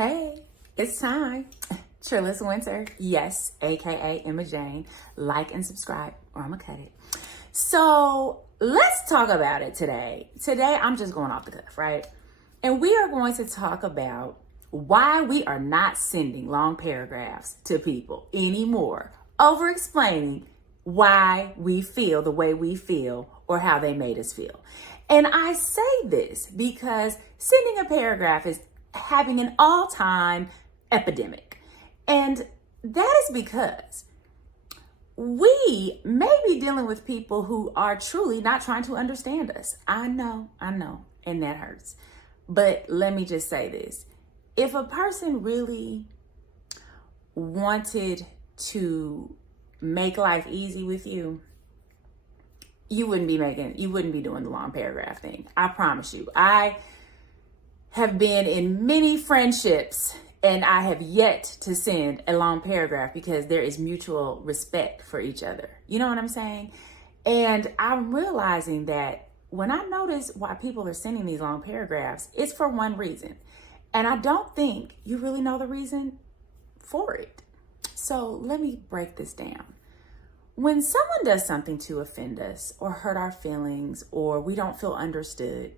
Hey, it's time. Trillis Winter, yes, aka Emma Jane. Like and subscribe, or I'm gonna cut it. So let's talk about it today. Today, I'm just going off the cuff, right? And we are going to talk about why we are not sending long paragraphs to people anymore, over explaining why we feel the way we feel or how they made us feel. And I say this because sending a paragraph is having an all-time epidemic. And that is because we may be dealing with people who are truly not trying to understand us. I know, and that hurts. But let me just say this. If a person really wanted to make life easy with you, you wouldn't be doing the long paragraph thing. I promise you. I have been in many friendships and I have yet to send a long paragraph because there is mutual respect for each other. You know what I'm saying? And I'm realizing that when I notice why people are sending these long paragraphs, it's for one reason. And I don't think you really know the reason for it. So let me break this down. When someone does something to offend us or hurt our feelings or we don't feel understood,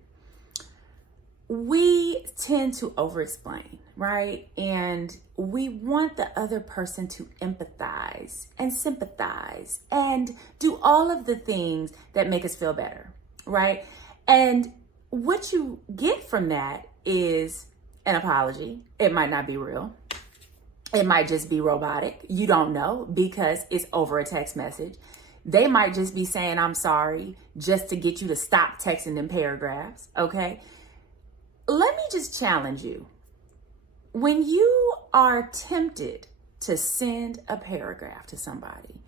we tend to over-explain, right? And we want the other person to empathize and sympathize and do all of the things that make us feel better, right? And what you get from that is an apology. It might not be real. It might just be robotic. You don't know because it's over a text message. They might just be saying, I'm sorry, just to get you to stop texting them paragraphs, okay? Let me just challenge you. When you are tempted to send a paragraph to somebody,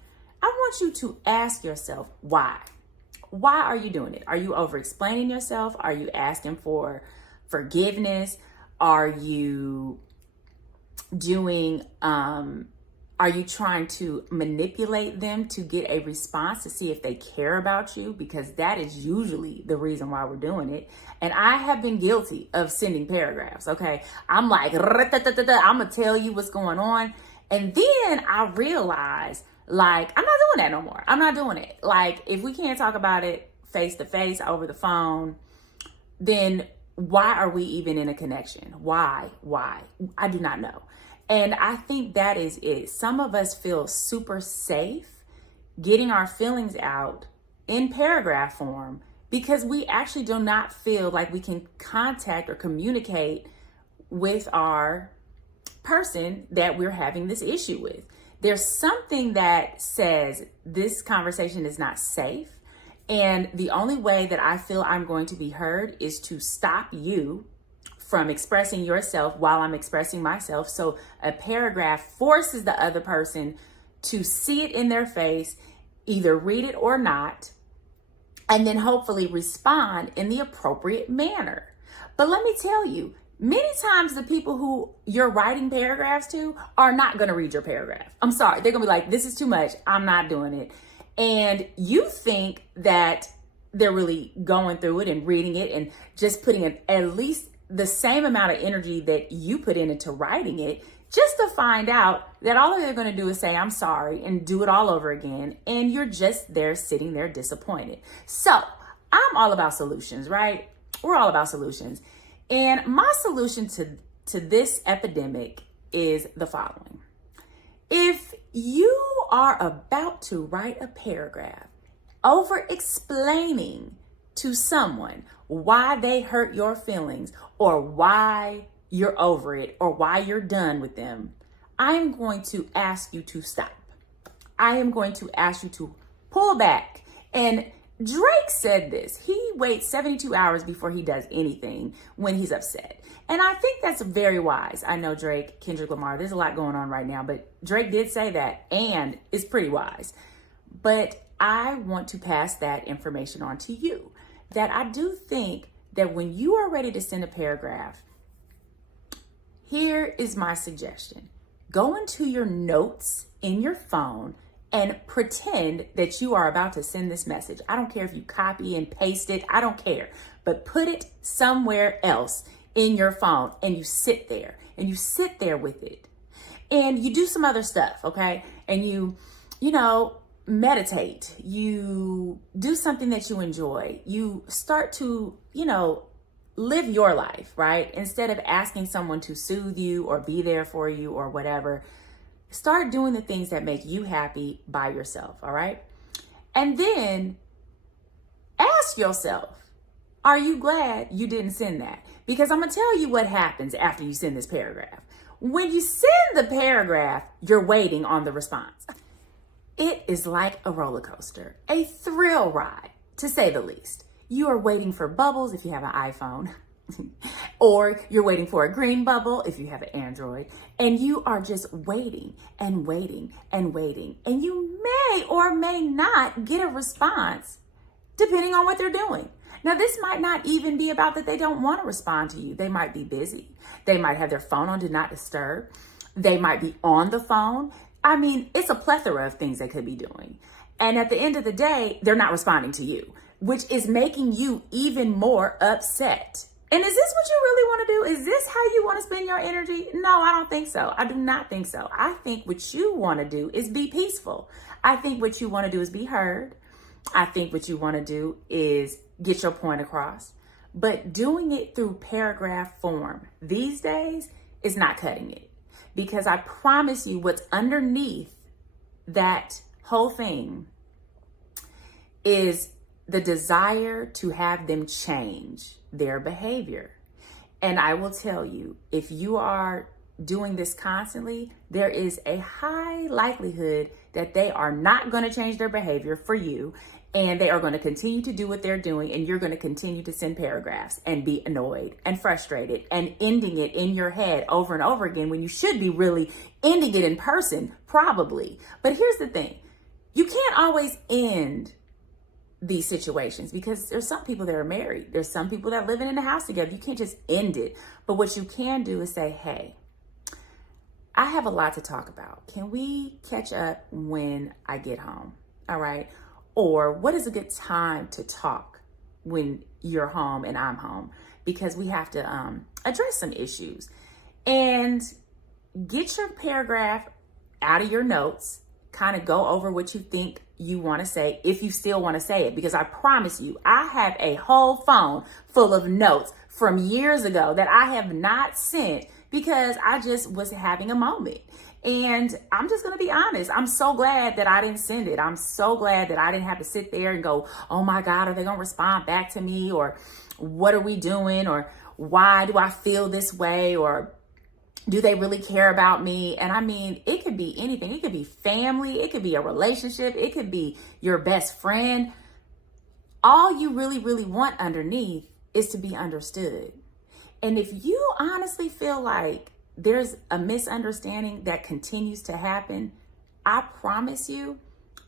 I want you to ask yourself why. Why are you doing it? Are you over-explaining yourself? Are you asking for forgiveness? Are you are you trying to manipulate them to get a response to see if they care about you? Because that is usually the reason why we're doing it. And I have been guilty of sending paragraphs, okay? I'm like, I'm gonna tell you what's going on. And then I realize, like, I'm not doing that no more. I'm not doing it. Like, if we can't talk about it face to face over the phone, then why are we even in a connection? Why? I do not know. And I think that is it. Some of us feel super safe getting our feelings out in paragraph form because we actually do not feel like we can contact or communicate with our person that we're having this issue with. There's something that says this conversation is not safe. And the only way that I feel I'm going to be heard is to stop you from expressing yourself while I'm expressing myself. So a paragraph forces the other person to see it in their face, either read it or not, and then hopefully respond in the appropriate manner. But let me tell you, many times the people who you're writing paragraphs to are not going to read your paragraph. I'm sorry. They're going to be like, this is too much. I'm not doing it. And you think that they're really going through it and reading it and just putting at least the same amount of energy that you put into writing it, just to find out that all they're going to do is say, I'm sorry, and do it all over again. And you're just there sitting there disappointed. So I'm all about solutions, right? We're all about solutions. And my solution to this epidemic is the following. If you are about to write a paragraph over explaining to someone why they hurt your feelings or why you're over it or why you're done with them, I'm going to ask you to stop. I am going to ask you to pull back. And Drake said this. He waits 72 hours before he does anything when he's upset. And I think that's very wise. I know Drake, Kendrick Lamar, there's a lot going on right now, but Drake did say that and it's pretty wise. But I want to pass that information on to you, that I do think that when you are ready to send a paragraph, here is my suggestion. Go into your notes in your phone and pretend that you are about to send this message. I don't care if you copy and paste it. I don't care. But put it somewhere else in your phone and you sit there with it and you do some other stuff, okay? And you meditate, you do something that you enjoy, you start to, live your life, right? Instead of asking someone to soothe you or be there for you or whatever, start doing the things that make you happy by yourself, all right? And then ask yourself, are you glad you didn't send that? Because I'm gonna tell you what happens after you send this paragraph. When you send the paragraph, you're waiting on the response. It is like a roller coaster, a thrill ride, to say the least. You are waiting for bubbles if you have an iPhone, or you're waiting for a green bubble if you have an Android, and you are just waiting and waiting and waiting. And you may or may not get a response depending on what they're doing. Now, this might not even be about that they don't want to respond to you. They might be busy. They might have their phone on Do Not Disturb. They might be on the phone. I mean, it's a plethora of things they could be doing. And at the end of the day, they're not responding to you, which is making you even more upset. And is this what you really want to do? Is this how you want to spend your energy? No, I don't think so. I do not think so. I think what you want to do is be peaceful. I think what you want to do is be heard. I think what you want to do is get your point across. But doing it through paragraph form these days is not cutting it. Because I promise you what's underneath that whole thing is the desire to have them change their behavior. And I will tell you, if you are doing this constantly, there is a high likelihood that they are not going to change their behavior for you, and they are going to continue to do what they're doing, and you're going to continue to send paragraphs and be annoyed and frustrated and ending it in your head over and over again when you should be really ending it in person, probably. But here's the thing. You can't always end these situations because there's some people that are married. There's some people that are living in a house together. You can't just end it. But what you can do is say, hey, I have a lot to talk about. Can we catch up when I get home? All right. Or what is a good time to talk when you're home and I'm home? Because we have to address some issues. And get your paragraph out of your notes, kind of go over what you think you want to say, if you still want to say it. Because I promise you, I have a whole phone full of notes from years ago that I have not sent because I just was having a moment. And I'm just going to be honest. I'm so glad that I didn't send it. I'm so glad that I didn't have to sit there and go, oh my God, are they going to respond back to me? Or what are we doing? Or why do I feel this way? Or do they really care about me? And I mean, it could be anything. It could be family. It could be a relationship. It could be your best friend. All you really, really want underneath is to be understood. And if you honestly feel like there's a misunderstanding that continues to happen, I promise you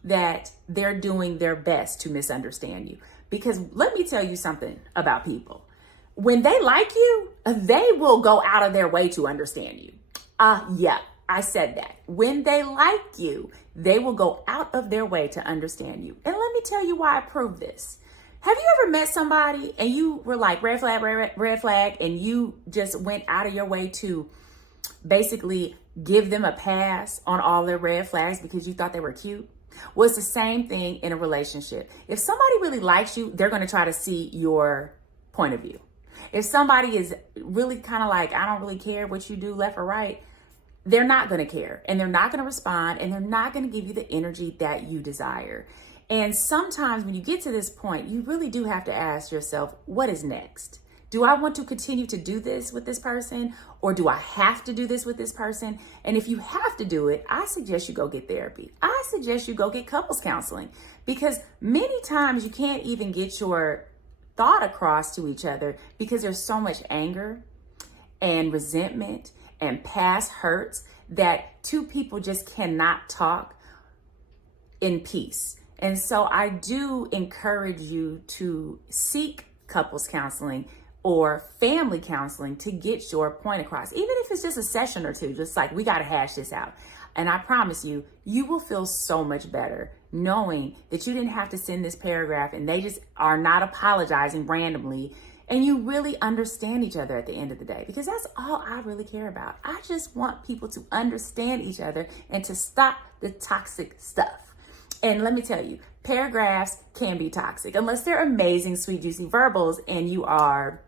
that they're doing their best to misunderstand you. Because let me tell you something about people. When they like you, they will go out of their way to understand you. Yeah, I said that. When they like you, they will go out of their way to understand you. And let me tell you why I prove this. Have you ever met somebody and you were like, red flag, red flag, and you just went out of your way to basically give them a pass on all their red flags because you thought they were cute? Well, it's the same thing in a relationship. If somebody really likes you, they're going to try to see your point of view. If somebody is really kind of like, I don't really care what you do left or right, they're not going to care, and they're not going to respond, and they're not going to give you the energy that you desire. And sometimes when you get to this point, you really do have to ask yourself, what is next? Do I want to continue to do this with this person, or do I have to do this with this person? And if you have to do it, I suggest you go get therapy. I suggest you go get couples counseling, because many times you can't even get your thought across to each other because there's so much anger and resentment and past hurts that two people just cannot talk in peace. And so I do encourage you to seek couples counseling or family counseling to get your point across, even if it's just a session or two, just like, we got to hash this out. And I promise you, you will feel so much better knowing that you didn't have to send this paragraph and they just are not apologizing randomly and you really understand each other at the end of the day, because that's all I really care about. I just want people to understand each other and to stop the toxic stuff. And let me tell you, paragraphs can be toxic unless they're amazing, sweet, juicy verbals and you are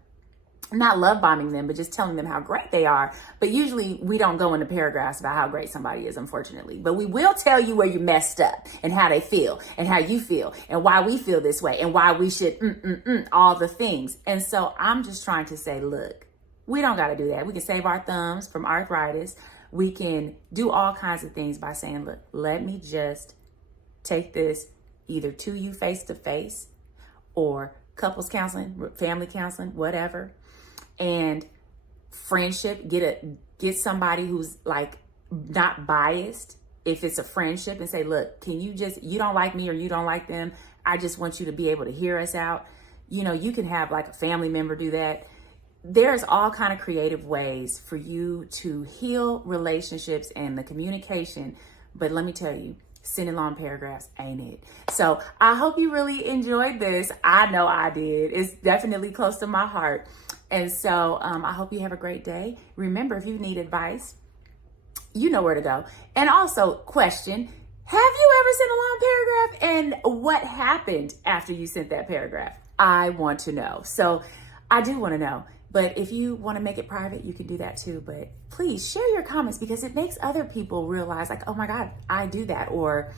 not love bombing them, but just telling them how great they are. But usually we don't go into paragraphs about how great somebody is, unfortunately. But we will tell you where you messed up and how they feel and how you feel and why we feel this way and why we should all the things. And so I'm just trying to say, look, we don't got to do that. We can save our thumbs from arthritis. We can do all kinds of things by saying, look, let me just take this either to you face to face or couples counseling, family counseling, whatever. And friendship, get somebody who's like not biased if it's a friendship, and say, look, can you don't like me or you don't like them, I just want you to be able to hear us out. You know, you can have like a family member do that. There's all kind of creative ways for you to heal relationships and the communication. But let me tell you, sending long paragraphs ain't it. So I hope you really enjoyed this. I know I did. It's definitely close to my heart. And so I hope you have a great day. Remember, if you need advice, you know where to go. And also, question, have you ever sent a long paragraph? And what happened after you sent that paragraph? I want to know. So I do want to know. But if you want to make it private, you can do that too. But please share your comments, because it makes other people realize, like, oh my God, I do that. Or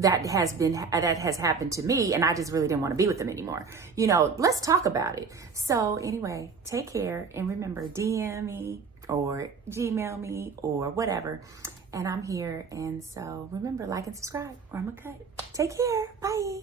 that has happened to me and I just really didn't want to be with them anymore. You know, let's talk about it. So anyway, take care, and remember, DM me or Gmail me or whatever, and I'm here. And so remember, like and subscribe or I'm gonna cut. Take care. Bye.